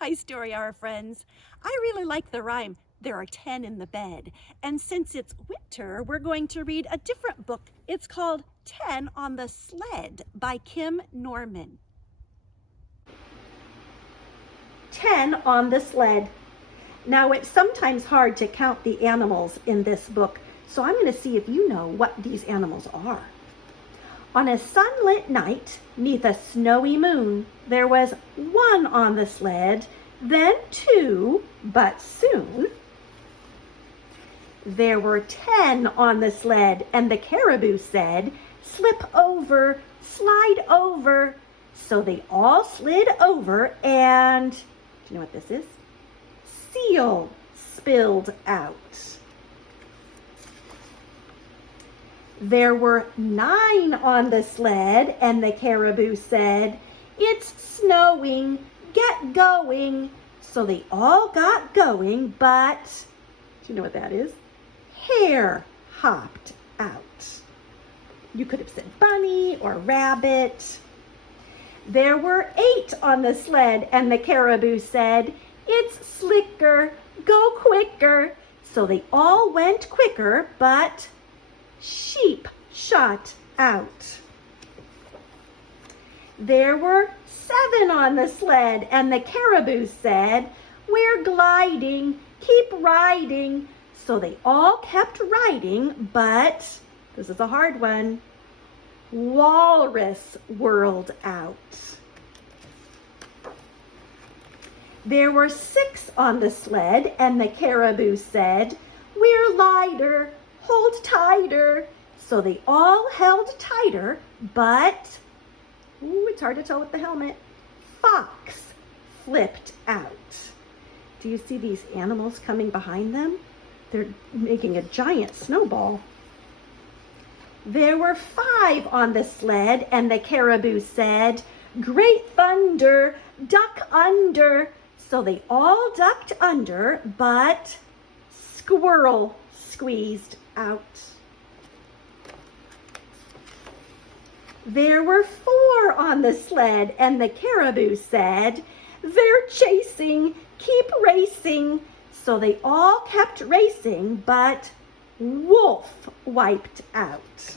Hi, Story Hour friends. I really like the rhyme, there are 10 in the bed. And since it's winter, we're going to read a different book. It's called 10 on the Sled by Kim Norman. 10 on the Sled. Now, it's sometimes hard to count the animals in this book, so I'm going to see if you know what these animals are. On a sunlit night, 'neath a snowy moon, there was one on the sled, then two, but soon there were 10 on the sled, and the caribou said, "Slip over, slide over." So they all slid over, and do you know what this is? Seal spilled out. There were 9 on the sled, and the caribou said, "It's snowing, get going." So they all got going, but do you know what that is? Hare hopped out. You could have said bunny or rabbit. There were 8 on the sled, and the caribou said, "It's slicker, go quicker." So they all went quicker, but sheep shot out. There were 7 on the sled, and the caribou said, "We're gliding, keep riding." So they all kept riding, but this is a hard one. Walrus whirled out. There were 6 on the sled, and the caribou said, "We're lighter, hold tighter." So they all held tighter, but, it's hard to tell with the helmet, fox flipped out. Do you see these animals coming behind them? They're making a giant snowball. There were 5 on the sled, and the caribou said, "Great thunder, duck under." So they all ducked under, but squirrel squeezed out. There were 4 on the sled, and the caribou said, "They're chasing, keep racing." So they all kept racing, but wolf wiped out.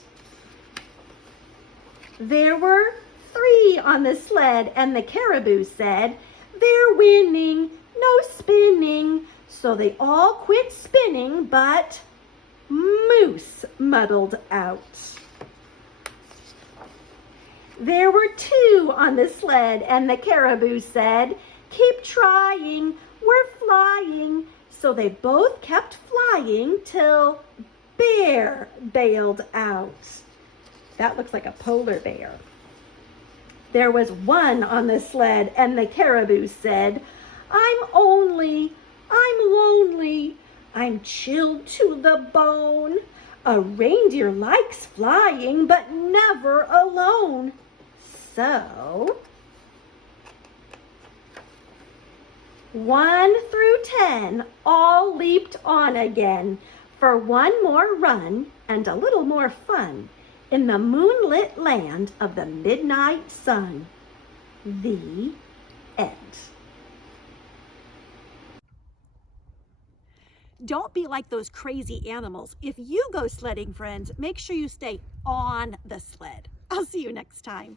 There were 3 on the sled, and the caribou said, "They're winning, no spinning." So they all quit spinning, but moose muddled out. There were 2 on the sled, and the caribou said, "Keep trying, we're flying." So they both kept flying till bear bailed out. That looks like a polar bear. There was 1 on the sled, and the caribou said, I'm lonely, I'm chilled to the bone. A reindeer likes flying, but never alone." So 1 through 10 all leaped on again for one more run and a little more fun in the moonlit land of the midnight sun. The end. Don't be like those crazy animals. If you go sledding, friends, make sure you stay on the sled. I'll see you next time.